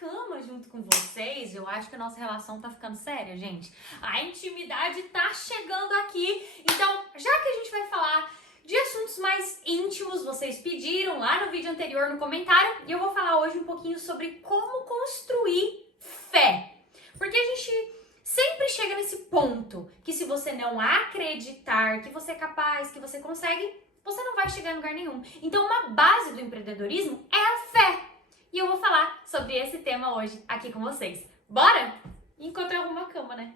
cama junto com vocês. Eu acho que a nossa relação tá ficando séria, gente. A intimidade tá chegando aqui. Então, já que a gente vai falar de assuntos mais íntimos, vocês pediram lá no vídeo anterior no comentário, e eu vou falar hoje um pouquinho sobre como construir fé. Porque a gente sempre chega nesse ponto que se você não acreditar que você é capaz, que você consegue, você não vai chegar em lugar nenhum. Então, uma base do empreendedorismo é a fé. E eu vou falar sobre esse tema hoje aqui com vocês. Bora? Enquanto eu arrumo a cama, né?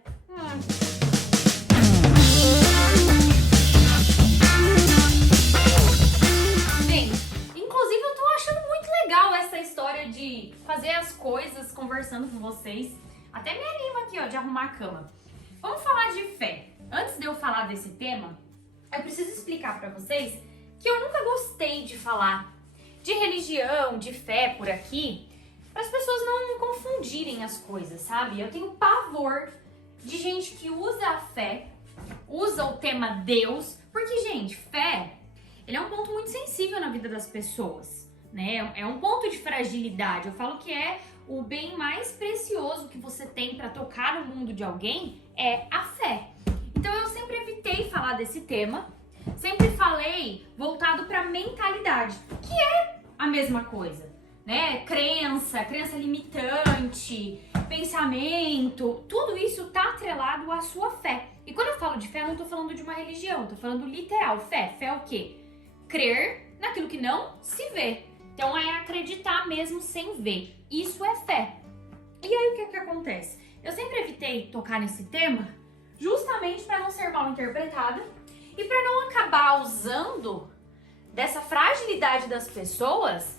Gente, inclusive eu tô achando muito legal essa história de fazer as coisas conversando com vocês. Até me anima aqui, ó, de arrumar a cama. Vamos falar de fé. Antes de eu falar desse tema, eu preciso explicar pra vocês que eu nunca gostei de falar de religião, de fé por aqui, para as pessoas não confundirem as coisas, sabe? Eu tenho pavor de gente que usa a fé, usa o tema Deus, porque, gente, fé, ele é um ponto muito sensível na vida das pessoas, né? É um ponto de fragilidade. Eu falo que é o bem mais precioso que você tem para tocar no mundo de alguém é a fé. Então eu sempre evitei falar desse tema, sempre falei voltado para mentalidade, que é a mesma coisa, né? Crença limitante, pensamento, tudo isso tá atrelado à sua fé. E quando eu falo de fé, eu não tô falando de uma religião, tô falando literal. Fé é o quê? Crer naquilo que não se vê. Então é acreditar mesmo sem ver. Isso é fé. E aí o que acontece? Eu sempre evitei tocar nesse tema justamente para não ser mal interpretada e para não acabar usando dessa fragilidade das pessoas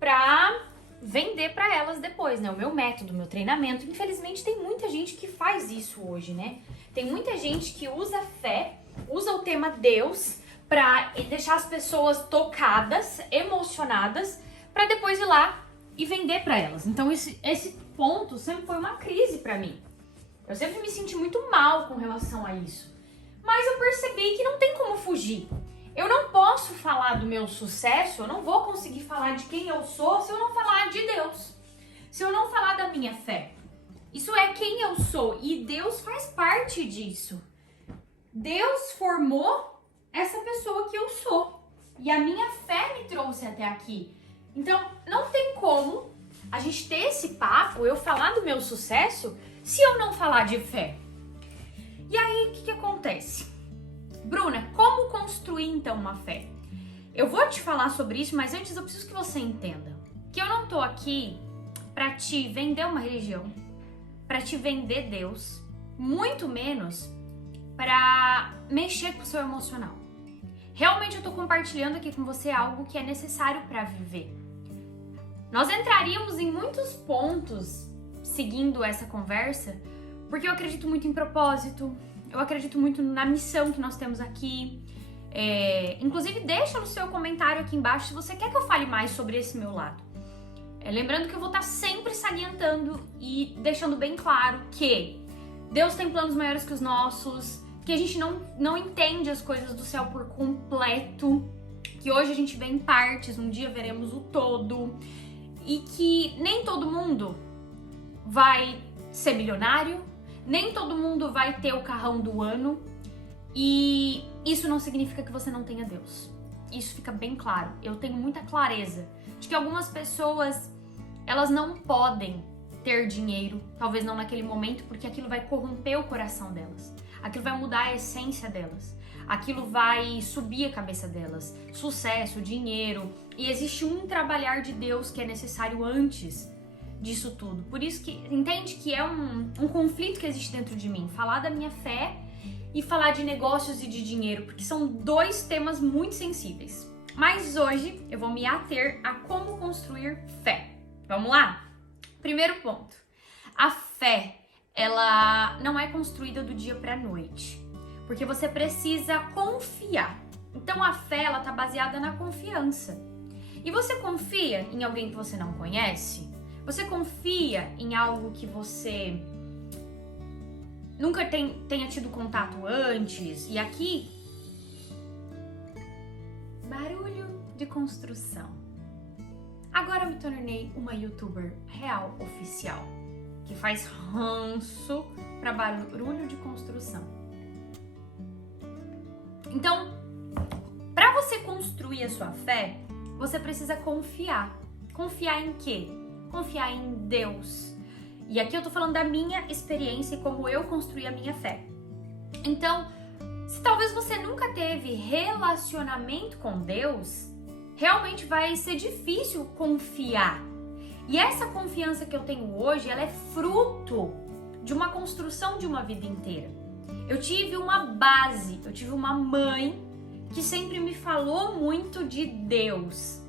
para vender para elas depois, né? O meu método, o meu treinamento. Infelizmente tem muita gente que faz isso hoje, né? Tem muita gente que usa fé, usa o tema Deus para deixar as pessoas tocadas, emocionadas, para depois ir lá e vender para elas. Então esse ponto sempre foi uma crise para mim. Eu sempre me senti muito mal com relação a isso. Mas eu percebi que não tem como fugir. Eu não posso falar do meu sucesso, eu não vou conseguir falar de quem eu sou se eu não falar de Deus. Se eu não falar da minha fé. Isso é quem eu sou e Deus faz parte disso. Deus formou essa pessoa que eu sou. E a minha fé me trouxe até aqui. Então, não tem como a gente ter esse papo, eu falar do meu sucesso, se eu não falar de fé. E aí, o que acontece? Bruna, como construir então uma fé? Eu vou te falar sobre isso, mas antes eu preciso que você entenda que eu não tô aqui pra te vender uma religião, pra te vender Deus, muito menos pra mexer com o seu emocional. Realmente eu tô compartilhando aqui com você algo que é necessário pra viver. Nós entraríamos em muitos pontos seguindo essa conversa, porque eu acredito muito em propósito, eu acredito muito na missão que nós temos aqui. Inclusive, deixa no seu comentário aqui embaixo se você quer que eu fale mais sobre esse meu lado. Lembrando que eu vou estar sempre salientando e deixando bem claro que Deus tem planos maiores que os nossos, que a gente não entende as coisas do céu por completo, que hoje a gente vê em partes, um dia veremos o todo, e que nem todo mundo vai ser milionário, nem todo mundo vai ter o carrão do ano, e isso não significa que você não tenha Deus. Isso fica bem claro. Eu tenho muita clareza de que algumas pessoas, elas não podem ter dinheiro, talvez não naquele momento, porque aquilo vai corromper o coração delas. Aquilo vai mudar a essência delas. Aquilo vai subir a cabeça delas. Sucesso, dinheiro. E existe um trabalhar de Deus que é necessário antes disso tudo. Por isso que, entende que é um conflito que existe dentro de mim. Falar da minha fé e falar de negócios e de dinheiro, porque são dois temas muito sensíveis. Mas hoje eu vou me ater a como construir fé. Vamos lá? Primeiro ponto. A fé, ela não é construída do dia para a noite, porque você precisa confiar. Então a fé, ela tá baseada na confiança. E você confia em alguém que você não conhece? Você confia em algo que você nunca tenha tido contato antes? E aqui, barulho de construção. agora eu me tornei uma youtuber real, oficial, que faz ranço para barulho de construção. Então, para você construir a sua fé, você precisa confiar. Confiar em quê? Confiar em Deus. E aqui eu tô falando da minha experiência e como eu construí a minha fé. Então, se talvez você nunca teve relacionamento com Deus, realmente vai ser difícil confiar. E essa confiança que eu tenho hoje, ela é fruto de uma construção de uma vida inteira. Eu tive uma base, eu tive uma mãe que sempre me falou muito de Deus,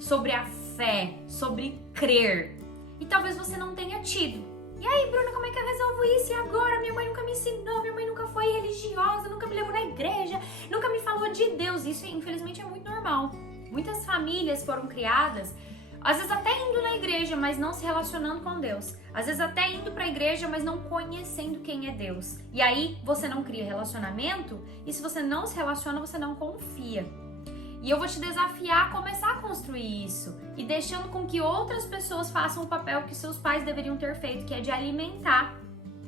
sobre a fé, sobre crer. E talvez você não tenha tido. E aí, Bruna, como é que eu resolvo isso? E agora? Minha mãe nunca me ensinou, minha mãe nunca foi religiosa, nunca me levou na igreja, nunca me falou de Deus. Isso, infelizmente, é muito normal. Muitas famílias foram criadas, às vezes até indo na igreja, mas não se relacionando com Deus. Às vezes até indo para a igreja, mas não conhecendo quem é Deus. E aí, você não cria relacionamento, e se você não se relaciona, você não confia. E eu vou te desafiar a começar a construir isso e deixando com que outras pessoas façam o papel que seus pais deveriam ter feito, que é de alimentar,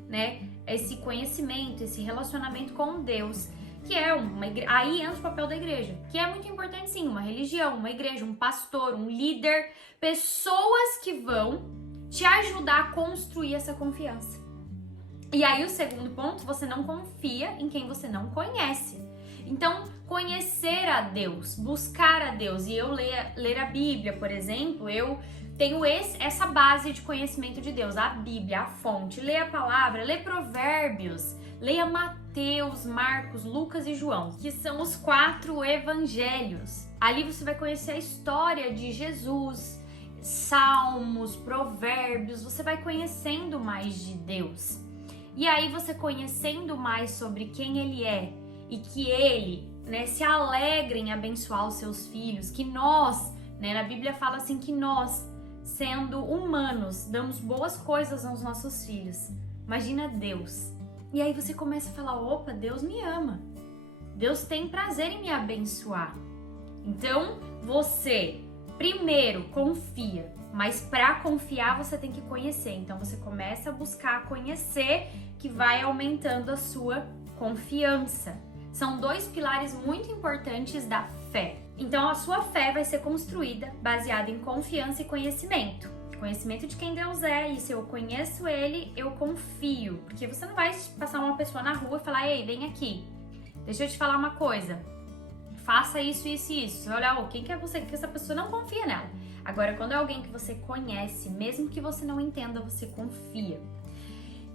né, esse conhecimento, esse relacionamento com Deus, que é uma igreja. Aí entra o papel da igreja, que é muito importante sim, uma religião, uma igreja, um pastor, um líder, pessoas que vão te ajudar a construir essa confiança. E aí o segundo ponto, você não confia em quem você não conhece. Então, conhecer a Deus, buscar a Deus, e eu ler a Bíblia, por exemplo, eu tenho essa base de conhecimento de Deus, a Bíblia, a fonte, ler a palavra, ler Provérbios, leia Mateus, Marcos, Lucas e João, que são os 4 evangelhos. Ali você vai conhecer a história de Jesus, Salmos, Provérbios, você vai conhecendo mais de Deus. E aí você conhecendo mais sobre quem Ele é, e que Ele, né, se alegra em abençoar os seus filhos, que nós, né, na Bíblia fala assim que nós, sendo humanos, damos boas coisas aos nossos filhos. Imagina Deus. E aí você começa a falar, opa, Deus me ama. Deus tem prazer em me abençoar. Então, você, primeiro, confia. Mas para confiar, você tem que conhecer. Então, você começa a buscar conhecer, que vai aumentando a sua confiança. São 2 pilares muito importantes da fé. Então, a sua fé vai ser construída baseada em confiança e conhecimento. Conhecimento de quem Deus é, e se eu conheço Ele, eu confio. Porque você não vai passar uma pessoa na rua e falar, ei, vem aqui, deixa eu te falar uma coisa, faça isso, isso e isso. Você vai olhar, quem que é você? Que essa pessoa não confia nela. Agora, quando é alguém que você conhece, mesmo que você não entenda, você confia.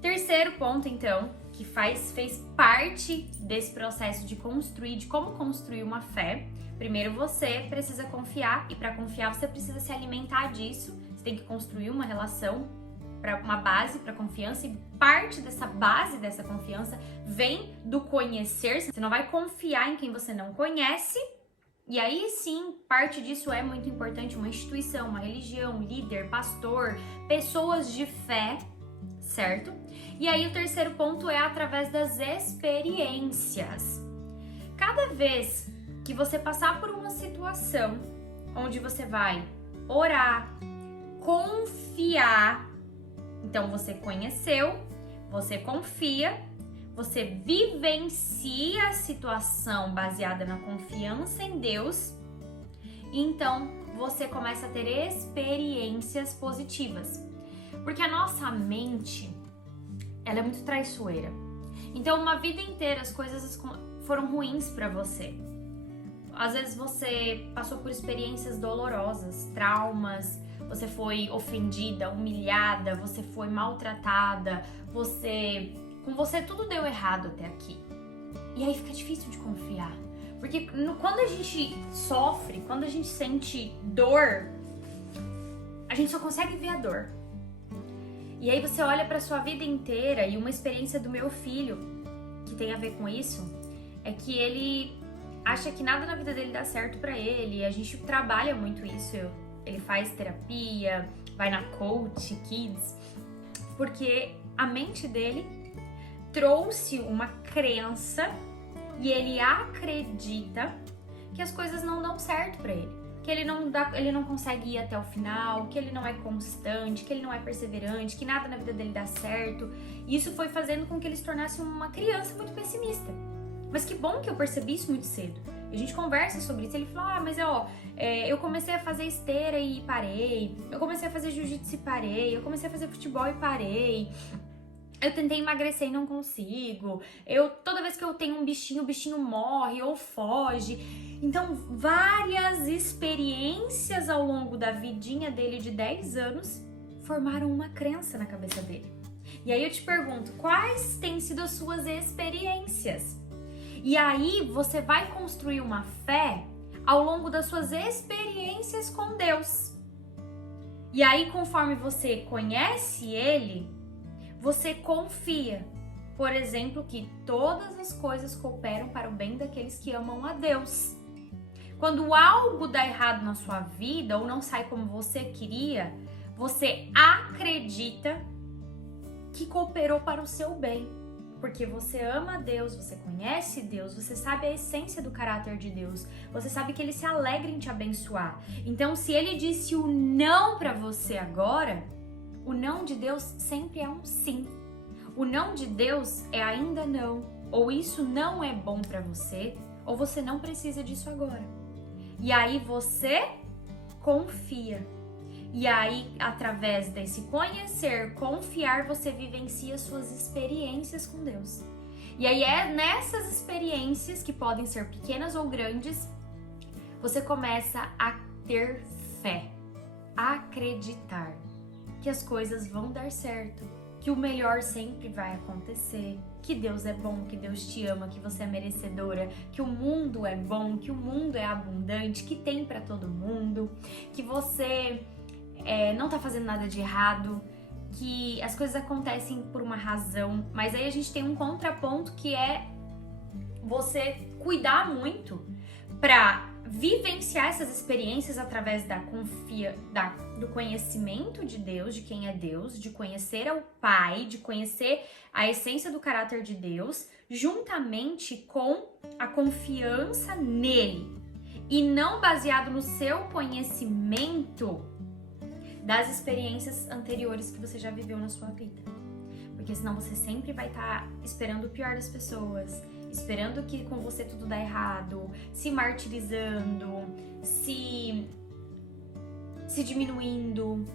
Terceiro ponto, então, que fez parte desse processo de construir, de como construir uma fé. Primeiro, você precisa confiar, e para confiar você precisa se alimentar disso. Você tem que construir uma relação, uma base para confiança, e parte dessa base, dessa confiança, vem do conhecer. Você não vai confiar em quem você não conhece. E aí sim, parte disso é muito importante, uma instituição, uma religião, líder, pastor, pessoas de fé, certo? E aí o terceiro ponto é através das experiências. Cada vez que você passar por uma situação onde você vai orar, confiar, então você conheceu, você confia, você vivencia a situação baseada na confiança em Deus, então você começa a ter experiências positivas. Porque a nossa mente, ela é muito traiçoeira. Então, uma vida inteira as coisas foram ruins pra você. Às vezes você passou por experiências dolorosas, traumas, você foi ofendida, humilhada, você foi maltratada, com você tudo deu errado até aqui. E aí fica difícil de confiar. Porque quando a gente sofre, quando a gente sente dor, a gente só consegue ver a dor. E aí você olha pra sua vida inteira, e uma experiência do meu filho, que tem a ver com isso, é que ele acha que nada na vida dele dá certo pra ele, e a gente trabalha muito isso. Ele faz terapia, vai na Coach Kids, porque a mente dele trouxe uma crença e ele acredita que as coisas não dão certo pra ele, que ele não consegue ir até o final, que ele não é constante, que ele não é perseverante, que nada na vida dele dá certo. E isso foi fazendo com que ele se tornasse uma criança muito pessimista. Mas que bom que eu percebi isso muito cedo. A gente conversa sobre isso. Ele falou, mas eu comecei a fazer esteira e parei. Eu comecei a fazer jiu-jitsu e parei. Eu comecei a fazer futebol e parei. Eu tentei emagrecer e não consigo. Toda vez que eu tenho um bichinho, o bichinho morre ou foge. Então, várias experiências ao longo da vidinha dele de 10 anos formaram uma crença na cabeça dele. E aí eu te pergunto, quais têm sido as suas experiências? E aí você vai construir uma fé ao longo das suas experiências com Deus. E aí, conforme você conhece Ele, você confia, por exemplo, que todas as coisas cooperam para o bem daqueles que amam a Deus. Quando algo dá errado na sua vida ou não sai como você queria, você acredita que cooperou para o seu bem. Porque você ama a Deus, você conhece Deus, você sabe a essência do caráter de Deus, você sabe que Ele se alegra em te abençoar. Então, se Ele disse o não para você agora, o não de Deus sempre é um sim. O não de Deus é ainda não, ou isso não é bom para você, ou você não precisa disso agora. E aí você confia. E aí, através desse conhecer, confiar, você vivencia suas experiências com Deus. E aí é nessas experiências, que podem ser pequenas ou grandes, você começa a ter fé, a acreditar que as coisas vão dar certo, que o melhor sempre vai acontecer, que Deus é bom, que Deus te ama, que você é merecedora, que o mundo é bom, que o mundo é abundante, que tem para todo mundo, que você não tá fazendo nada de errado, que as coisas acontecem por uma razão. Mas aí a gente tem um contraponto que é você cuidar muito para vivenciar essas experiências através do conhecimento de Deus, de quem é Deus, de conhecer ao Pai, de conhecer a essência do caráter de Deus, juntamente com a confiança nele, e não baseado no seu conhecimento das experiências anteriores que você já viveu na sua vida. Porque senão você sempre vai estar esperando o pior das pessoas, esperando que com você tudo dá errado, se martirizando, se diminuindo,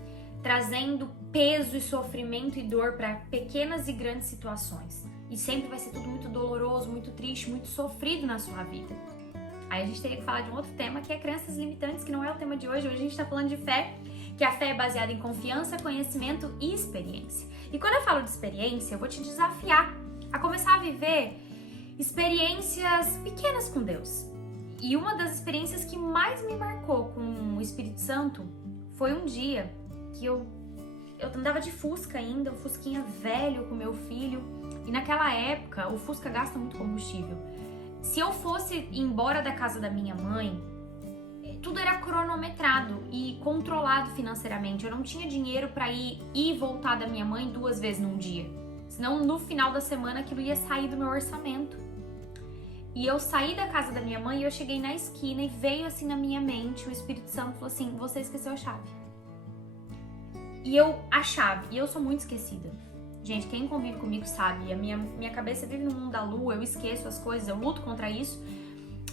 trazendo peso e sofrimento e dor para pequenas e grandes situações. E sempre vai ser tudo muito doloroso, muito triste, muito sofrido na sua vida. Aí a gente teria que falar de um outro tema, que é crenças limitantes, que não é o tema de hoje. Hoje a gente tá falando de fé, que a fé é baseada em confiança, conhecimento e experiência. E quando eu falo de experiência, eu vou te desafiar a começar a viver experiências pequenas com Deus. E uma das experiências que mais me marcou com o Espírito Santo foi um dia que eu andava de Fusca ainda, um Fusquinha velho com meu filho. E naquela época, o Fusca gasta muito combustível. Se eu fosse embora da casa da minha mãe, tudo era cronometrado e controlado financeiramente. Eu não tinha dinheiro para ir e voltar da minha mãe 2 vezes num dia. Senão, no final da semana, aquilo ia sair do meu orçamento. E eu saí da casa da minha mãe e eu cheguei na esquina e veio assim na minha mente, o Espírito Santo falou assim, você esqueceu a chave. E eu sou muito esquecida. Gente, quem convive comigo sabe, a minha cabeça vive no mundo da lua, eu esqueço as coisas, eu luto contra isso.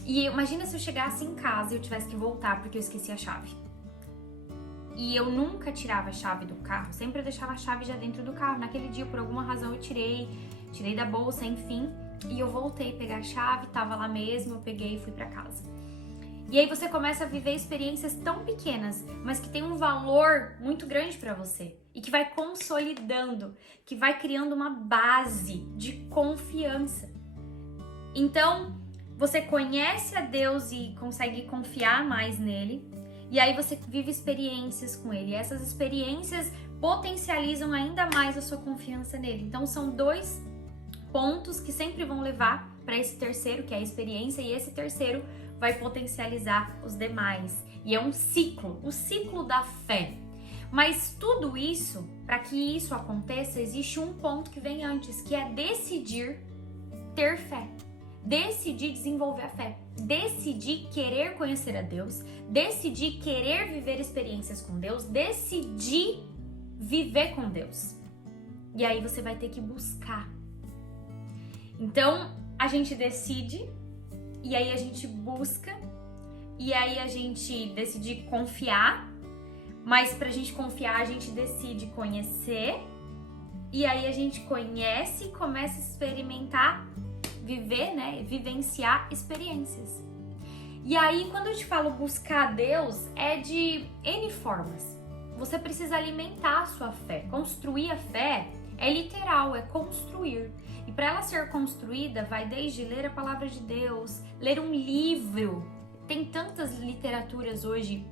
E imagina se eu chegasse em casa e eu tivesse que voltar porque eu esqueci a chave. E eu nunca tirava a chave do carro, sempre eu deixava a chave já dentro do carro. Naquele dia, por alguma razão, eu tirei da bolsa, enfim. E eu voltei a pegar a chave, tava lá mesmo, eu peguei e fui pra casa. E aí você começa a viver experiências tão pequenas, mas que tem um valor muito grande pra você. E que vai consolidando, que vai criando uma base de confiança. Então, você conhece a Deus e consegue confiar mais nele. E aí você vive experiências com ele. E essas experiências potencializam ainda mais a sua confiança nele. Então, são 2 pontos que sempre vão levar para esse terceiro, que é a experiência, e esse terceiro vai potencializar os demais. E é um ciclo, o ciclo da fé. Mas tudo isso, para que isso aconteça, existe um ponto que vem antes, que é decidir ter fé. Decidir desenvolver a fé. decidir querer conhecer a Deus, decidir querer viver experiências com Deus, decidir viver com Deus. E aí você vai ter que buscar. Então, a gente decide, e aí a gente busca, e aí a gente decide confiar, mas pra gente confiar a gente decide conhecer, e aí a gente conhece e começa a experimentar, viver, né? Vivenciar experiências. E aí, quando eu te falo buscar Deus, é de N formas. Você precisa alimentar a sua fé. Construir a fé é literal, é construir. E para ela ser construída, vai desde ler a palavra de Deus, ler um livro. Tem tantas literaturas hoje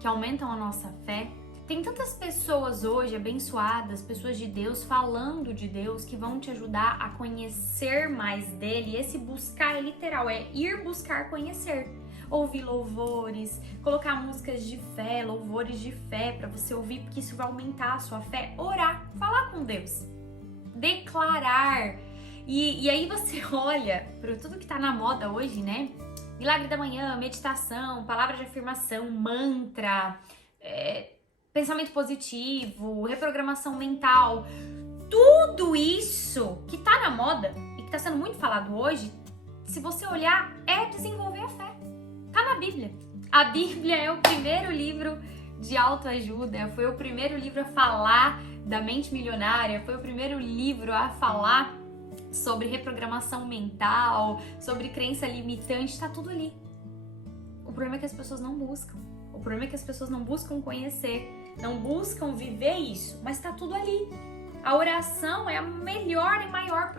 que aumentam a nossa fé. Tem tantas pessoas hoje abençoadas, pessoas de Deus, falando de Deus, que vão te ajudar a conhecer mais dele. E esse buscar é literal, é ir buscar conhecer. Ouvir louvores, colocar músicas de fé, louvores de fé para você ouvir, porque isso vai aumentar a sua fé. Orar, falar com Deus, declarar. E aí você olha para tudo que tá na moda hoje, né? Milagre da manhã, meditação, palavra de afirmação, mantra, pensamento positivo, reprogramação mental. Tudo isso que tá na moda e que tá sendo muito falado hoje, se você olhar, é desenvolver a fé. Tá na Bíblia. A Bíblia é o primeiro livro de autoajuda, foi o primeiro livro a falar da mente milionária, foi o primeiro livro a falar sobre reprogramação mental, sobre crença limitante, tá tudo ali. O problema é que as pessoas não buscam. O problema é que as pessoas não buscam conhecer, não buscam viver isso, mas tá tudo ali. A oração é a melhor e maior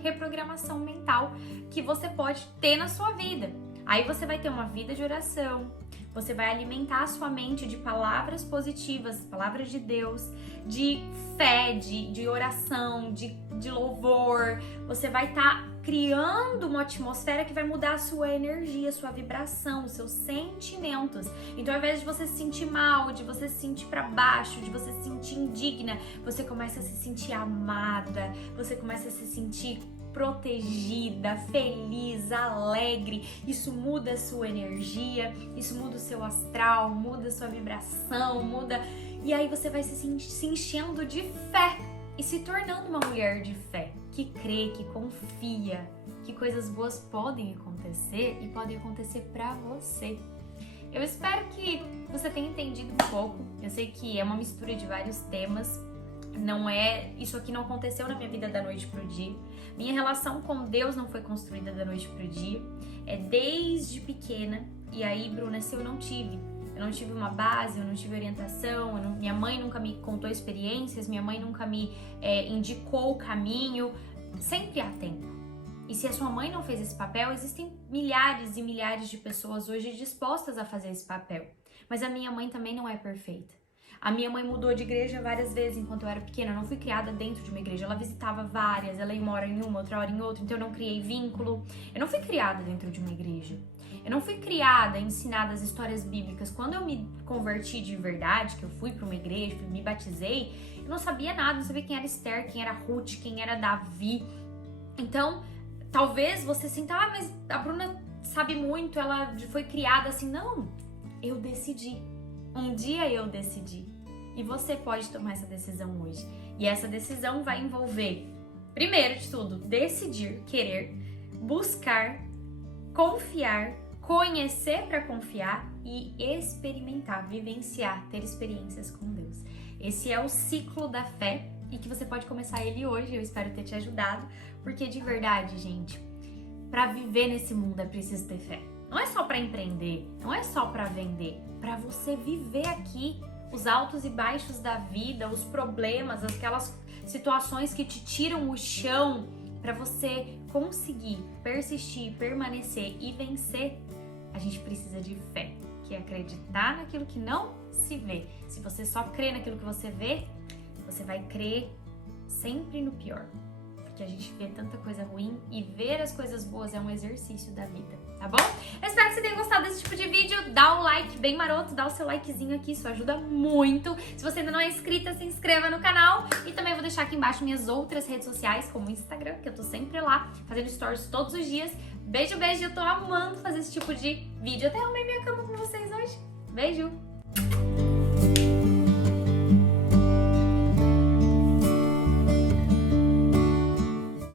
reprogramação mental que você pode ter na sua vida. Aí você vai ter uma vida de oração, você vai alimentar a sua mente de palavras positivas, palavras de Deus, de fé, de oração, de louvor. Você vai estar criando uma atmosfera que vai mudar a sua energia, a sua vibração, os seus sentimentos. Então, ao invés de você se sentir mal, de você se sentir pra baixo, de você se sentir indigna, você começa a se sentir amada, você começa a se sentir protegida, feliz, alegre. Isso muda a sua energia, isso muda o seu astral, muda a sua vibração, muda... E aí você vai se enchendo de fé e se tornando uma mulher de fé, que crê, que confia, que coisas boas podem acontecer e podem acontecer pra você. Eu espero que você tenha entendido um pouco. Eu sei que é uma mistura de vários temas. Isso aqui não aconteceu na minha vida da noite pro dia. Minha relação com Deus não foi construída da noite pro dia. É desde pequena. E aí, Bruna, se eu não tive uma base, eu não tive orientação, minha mãe nunca me contou experiências, minha mãe nunca me indicou o caminho. Sempre há tempo. E se a sua mãe não fez esse papel, existem milhares e milhares de pessoas hoje dispostas a fazer esse papel. Mas a minha mãe também não é perfeita. A minha mãe mudou de igreja várias vezes enquanto eu era pequena. Eu não fui criada dentro de uma igreja. Ela visitava várias. Ela mora em uma, outra hora em outra. Então eu não criei vínculo. Eu não fui criada dentro de uma igreja. Eu não fui criada, ensinada as histórias bíblicas. Quando eu me converti de verdade, que eu fui para uma igreja, me batizei, eu não sabia nada. Não sabia quem era Esther, quem era Ruth, quem era Davi. Então, talvez você sinta, mas a Bruna sabe muito, ela foi criada assim. Não, eu decidi. Um dia eu decidi. E você pode tomar essa decisão hoje. E essa decisão vai envolver, primeiro de tudo, decidir, querer, buscar, confiar, conhecer para confiar e experimentar, vivenciar, ter experiências com Deus. Esse é o ciclo da fé e que você pode começar ele hoje. Eu espero ter te ajudado, porque de verdade, gente, para viver nesse mundo é preciso ter fé. Não é só para empreender, não é só para vender, para você viver aqui os altos e baixos da vida, os problemas, aquelas situações que te tiram o chão, para você conseguir persistir, permanecer e vencer. A gente precisa de fé, que é acreditar naquilo que não se vê. Se você só crê naquilo que você vê, você vai crer sempre no pior. Porque a gente vê tanta coisa ruim e ver as coisas boas é um exercício da vida, tá bom? Eu espero que você tenha gostado desse tipo de vídeo. Dá um like bem maroto, dá o seu likezinho aqui, isso ajuda muito. Se você ainda não é inscrita, se inscreva no canal. E também vou deixar aqui embaixo minhas outras redes sociais, como o Instagram, que eu tô sempre lá, fazendo stories todos os dias, Beijo, beijo, eu tô amando fazer esse tipo de vídeo. Até arrumei minha cama com vocês hoje. Beijo!